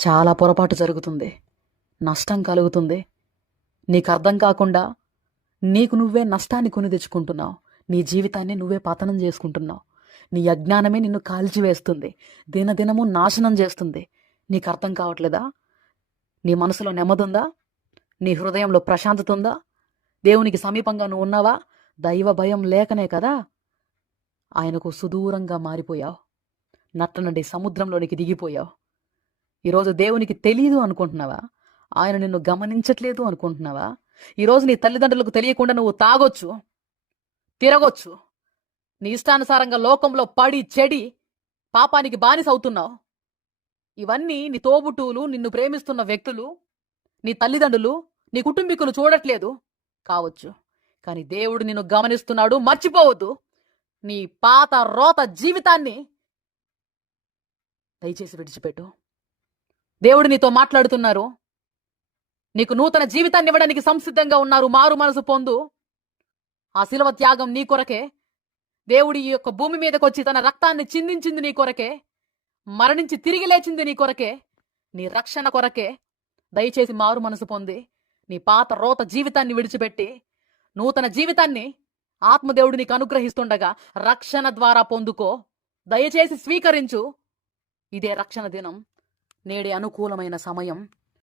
చాలా పొరపాటు జరుగుతుంది, నష్టం కలుగుతుంది. నీకు అర్థం కాకుండా నీకు నువ్వే నష్టాన్ని కొని తెచ్చుకుంటున్నావు. నీ జీవితాన్ని నువ్వే పతనం చేసుకుంటున్నావు. నీ అజ్ఞానమే నిన్ను కాల్చివేస్తుంది, దినదినము నాశనం చేస్తుంది. నీకు అర్థం కావట్లేదా? నీ మనసులో నెమ్మదుందా? నీ హృదయంలో ప్రశాంతత ఉందా? దేవునికి సమీపంగా నువ్వు ఉన్నావా? దైవ భయం లేకనే కదా ఆయనకు సుదూరంగా మారిపోయావు. నట్టనడి సముద్రంలోనికి దిగిపోయావు. ఈరోజు దేవునికి తెలియదు అనుకుంటున్నావా? ఆయన నిన్ను గమనించట్లేదు అనుకుంటున్నావా? ఈరోజు నీ తల్లిదండ్రులకు తెలియకుండా నువ్వు తాగొచ్చు, తిరగొచ్చు, నీ ఇష్టానుసారంగా లోకంలో పడి చెడి పాపానికి బానిస అవుతున్నావు. ఇవన్నీ నీ తోబుట్టువులు, నిన్ను ప్రేమిస్తున్న వ్యక్తులు, నీ తల్లిదండ్రులు, నీ కుటుంబీకులు చూడట్లేదు కావచ్చు. కానీ దేవుడు నిన్ను గమనిస్తున్నాడు. మర్చిపోవద్దు. నీ పాత రోత జీవితాన్ని దయచేసి విడిచిపెట్టు. దేవుడు నీతో మాట్లాడుతున్నారు. నీకు నూతన జీవితాన్ని ఇవ్వడానికి సంసిద్ధంగా ఉన్నారు. మారు మనసు పొందు. ఆ శిలువ త్యాగం నీ కొరకే. దేవుడి ఈ యొక్క భూమి మీదకి వచ్చి తన రక్తాన్ని చిందించింది నీ కొరకే. మరణించి తిరిగి లేచింది నీ కొరకే, నీ రక్షణ కొరకే. దయచేసి మారు మనసు పొంది నీ పాత రోత జీవితాన్ని విడిచిపెట్టి నూతన జీవితాన్ని ఆత్మదేవుడు నీకు అనుగ్రహిస్తుండగా రక్షణ ద్వారా పొందుకో. దయచేసి స్వీకరించు. ఇదే రక్షణ దినం, నేడే అనుకూలమైన సమయం.